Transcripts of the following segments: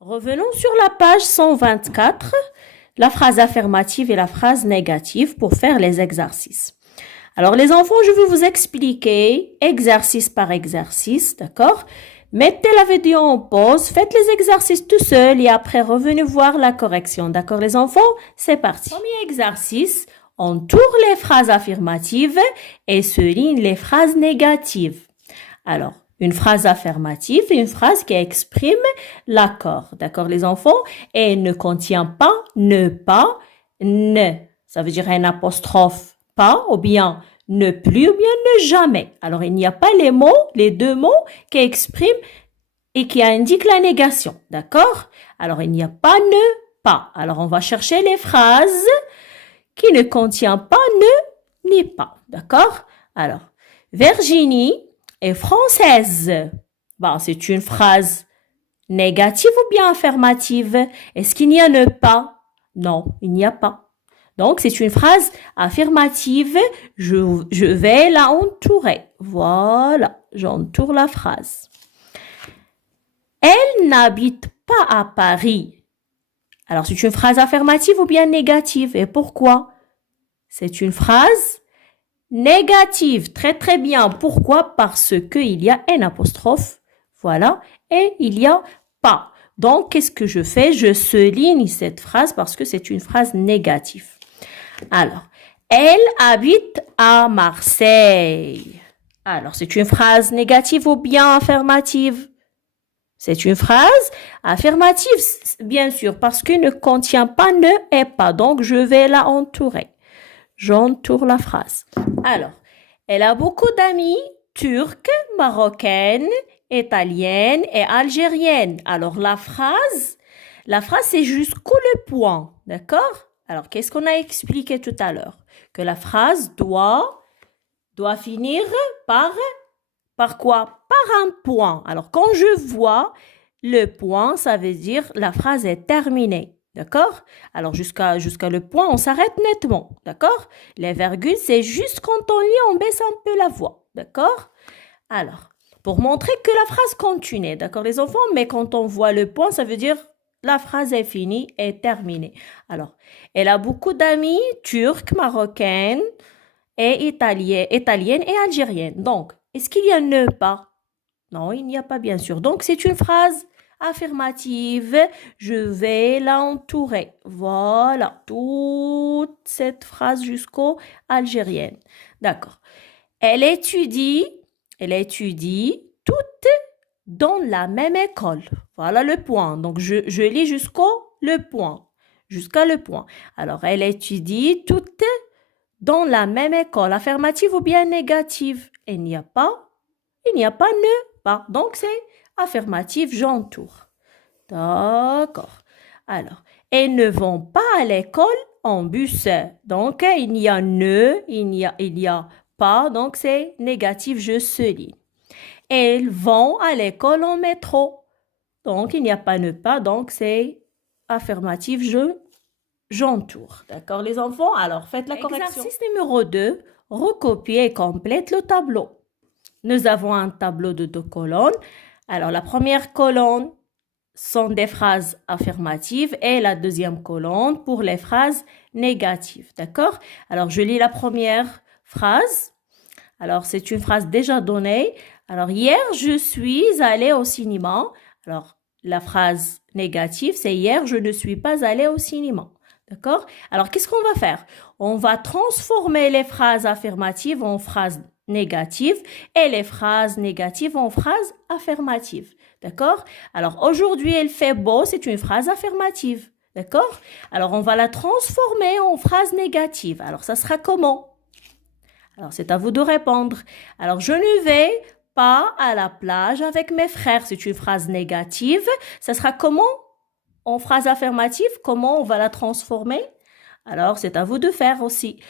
Revenons sur la page 124, la phrase affirmative et la phrase négative pour faire les exercices. Alors les enfants, je vais vous expliquer exercice par exercice, d'accord? Mettez la vidéo en pause, faites les exercices tout seul et après revenez voir la correction. D'accord les enfants? C'est parti. Premier exercice, entoure les phrases affirmatives et souligne les phrases négatives. Alors, une phrase affirmative et une phrase qui exprime l'accord. D'accord les enfants? Et ne contient pas, ne pas, ne. Ça veut dire un apostrophe pas ou bien ne plus ou bien ne jamais. Alors, il n'y a pas les mots, les deux mots qui expriment et qui indiquent la négation. D'accord? Alors, il n'y a pas ne, pas. Alors, on va chercher les phrases qui ne contiennent pas ne ni pas. D'accord? Alors, Virginie est française. Bon, c'est une phrase négative ou bien affirmative? Est-ce qu'il y a ne pas? Non, il n'y a pas. Donc, c'est une phrase affirmative. Je vais la entourer. Voilà, j'entoure la phrase. Elle n'habite pas à Paris. Alors, c'est une phrase affirmative ou bien négative? Et pourquoi? C'est une phrase négative. Très, très bien. Pourquoi? Parce qu'il y a un apostrophe. Voilà. Et il y a pas. Donc, qu'est-ce que je fais? Je souligne cette phrase parce que c'est une phrase négative. Alors, elle habite à Marseille. Alors, c'est une phrase négative ou bien affirmative? C'est une phrase affirmative, bien sûr, parce qu'il ne contient pas ne et pas. Donc, je vais la entourer. J'entoure la phrase. Alors, elle a beaucoup d'amis turques, marocaines, italiennes et algériennes. Alors, la phrase, c'est jusqu'où le point, d'accord? Alors, qu'est-ce qu'on a expliqué tout à l'heure? Que la phrase doit finir par quoi? Par un point. Alors, quand je vois le point, ça veut dire la phrase est terminée. D'accord? Alors, jusqu'à le point, on s'arrête nettement. D'accord? Les virgules, c'est juste quand on lit, on baisse un peu la voix. D'accord? Alors, pour montrer que la phrase continue. D'accord, les enfants? Mais quand on voit le point, ça veut dire la phrase est finie, est terminée. Alors, elle a beaucoup d'amis turcs, marocaines et italiennes et algériennes. Donc, est-ce qu'il y a ne pas? Non, il n'y a pas, bien sûr. Donc, c'est une phrase affirmative. Je vais l'entourer. Voilà, toute cette phrase jusqu'au algérienne. D'accord. Elle étudie toutes dans la même école. Voilà le point. Donc, je lis jusqu'à le point. Alors, elle étudie toutes dans la même école. Affirmative ou bien négative? Il n'y a pas ne pas. Donc, c'est affirmative, j'entoure. D'accord. Alors, elles ne vont pas à l'école en bus. Donc, il y a ne, il y a pas. Donc, c'est négatif, je souligne. Elles vont à l'école en métro. Donc, il n'y a pas ne pas. Donc, c'est affirmatif, j'entoure. D'accord, les enfants? Alors, faites la correction. Exercice numéro 2. Recopiez et complète le tableau. Nous avons un tableau de 2 colonnes. Alors, la première colonne sont des phrases affirmatives et la deuxième colonne pour les phrases négatives. D'accord? Alors, je lis la première phrase. Alors, c'est une phrase déjà donnée. Alors, hier, je suis allée au cinéma. Alors, la phrase négative, c'est hier, je ne suis pas allée au cinéma. D'accord? Alors, qu'est-ce qu'on va faire? On va transformer les phrases affirmatives en phrases négatives et les phrases négatives en phrases affirmatives. D'accord? Alors, aujourd'hui, il fait beau, c'est une phrase affirmative. D'accord? Alors, on va la transformer en phrase négative. Alors, ça sera comment? Alors, c'est à vous de répondre. Alors, je ne vais pas à la plage avec mes frères. C'est une phrase négative. Ça sera comment? En phrase affirmative, comment on va la transformer? Alors, c'est à vous de faire aussi.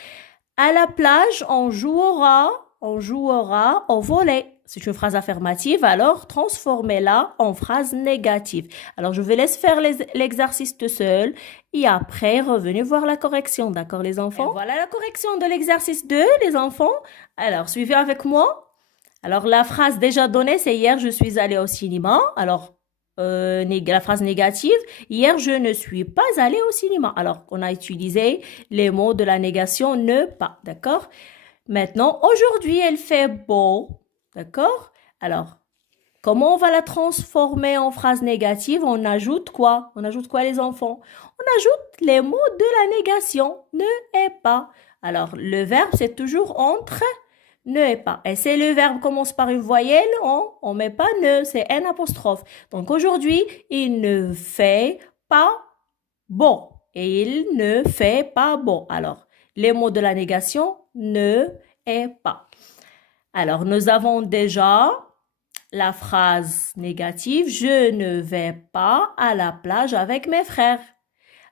À la plage, on jouera au volley. C'est une phrase affirmative, alors transformez-la en phrase négative. Alors, je vais laisser faire l'exercice tout seul et après, revenez voir la correction. D'accord, les enfants? Et voilà la correction de l'exercice 2, les enfants. Alors, suivez avec moi. Alors, la phrase déjà donnée, c'est hier, je suis allée au cinéma. Alors, la phrase négative, hier je ne suis pas allée au cinéma. Alors, on a utilisé les mots de la négation ne pas, d'accord? Maintenant, aujourd'hui, elle fait beau, d'accord? Alors, comment on va la transformer en phrase négative? On ajoute quoi? On ajoute quoi, les enfants? On ajoute les mots de la négation, ne est pas. Alors, le verbe, c'est toujours entre ne et pas. Et si le verbe commence par une voyelle, on met pas ne, c'est un apostrophe. Donc, aujourd'hui, il ne fait pas beau. Et il ne fait pas beau. Alors, les mots de la négation, ne et pas. Alors, nous avons déjà la phrase négative, je ne vais pas à la plage avec mes frères.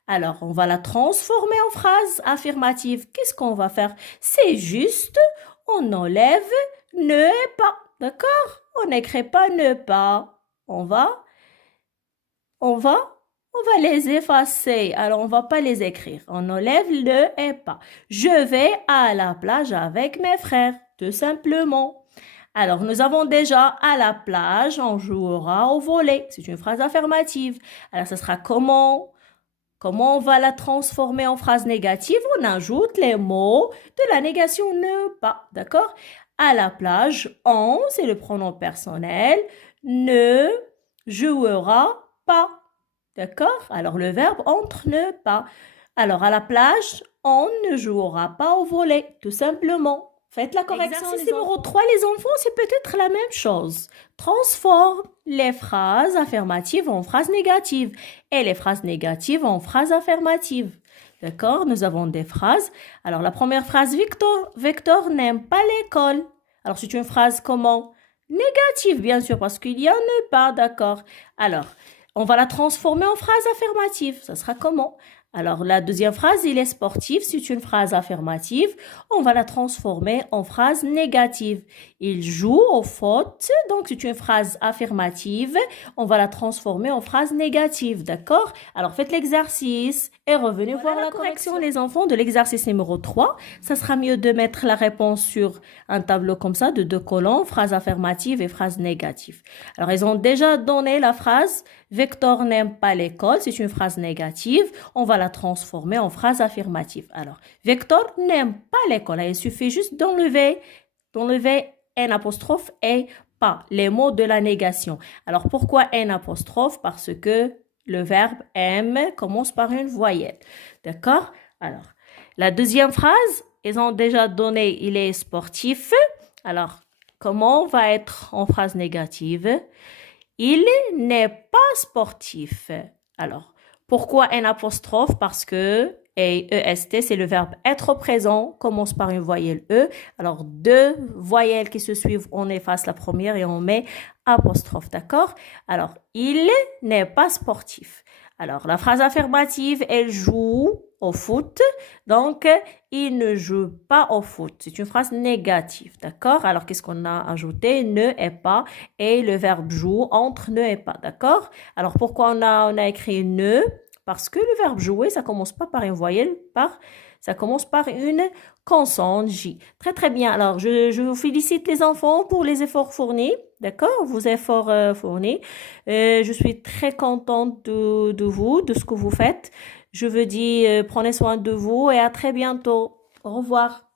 Alors, on va la transformer en phrase affirmative. Qu'est-ce qu'on va faire? C'est juste, on enlève ne et pas. D'accord? On n'écrit pas ne pas. On va les effacer. Alors, on va pas les écrire. On enlève le et pas. Je vais à la plage avec mes frères, tout simplement. Alors, nous avons déjà à la plage, on jouera au volley. C'est une phrase affirmative. Alors, ce sera comment? Comment on va la transformer en phrase négative? On ajoute les mots de la négation ne pas. D'accord? À la plage, on, c'est le pronom personnel, ne jouera pas. D'accord? Alors, le verbe entre ne pas. Alors, à la plage, on ne jouera pas au volley, tout simplement. Faites la correction. Exercice numéro 3, les enfants, c'est peut-être la même chose. Transforme les phrases affirmatives en phrases négatives et les phrases négatives en phrases affirmatives. D'accord? Nous avons des phrases. Alors, la première phrase, Victor n'aime pas l'école. Alors, c'est une phrase comment? Négative, bien sûr, parce qu'il y en a pas, d'accord? Alors, on va la transformer en phrase affirmative. Ça sera comment? Alors, la deuxième phrase, il est sportif, c'est une phrase affirmative. On va la transformer en phrase négative. Il joue au foot, donc c'est une phrase affirmative. On va la transformer en phrase négative, d'accord? Alors, faites l'exercice et revenez voir la correction, les enfants, de l'exercice numéro 3. Ça sera mieux de mettre la réponse sur un tableau comme ça, de 2 colonnes, phrase affirmative et phrase négative. Alors, ils ont déjà donné la phrase « Victor n'aime pas l'école », c'est une phrase négative. On va la transformer en phrase affirmative. Alors, Victor n'aime pas l'école. Il suffit juste d'enlever un apostrophe et pas, les mots de la négation. Alors, pourquoi un apostrophe? Parce que le verbe aime commence par une voyelle. D'accord? Alors, la deuxième phrase, ils ont déjà donné, il est sportif. Alors, comment va être en phrase négative? Il n'est pas sportif. Alors, pourquoi un apostrophe? Parce que EST, c'est le verbe être présent, commence par une voyelle E. Alors, 2 voyelles qui se suivent, on efface la première et on met apostrophe, d'accord? Alors, il n'est pas sportif. Alors, la phrase affirmative, elle joue au foot. Donc, il ne joue pas au foot. C'est une phrase négative, d'accord? Alors, qu'est-ce qu'on a ajouté? Ne est pas et le verbe joue entre ne et pas, d'accord? Alors, pourquoi on a écrit ne? Parce que le verbe jouer, ça commence pas par une voyelle, ça commence par une consonne J. Très, très bien. Alors, je vous félicite les enfants pour les efforts fournis, d'accord? Vos efforts fournis. Je suis très contente de vous, de ce que vous faites. Je vous dis, prenez soin de vous et à très bientôt. Au revoir.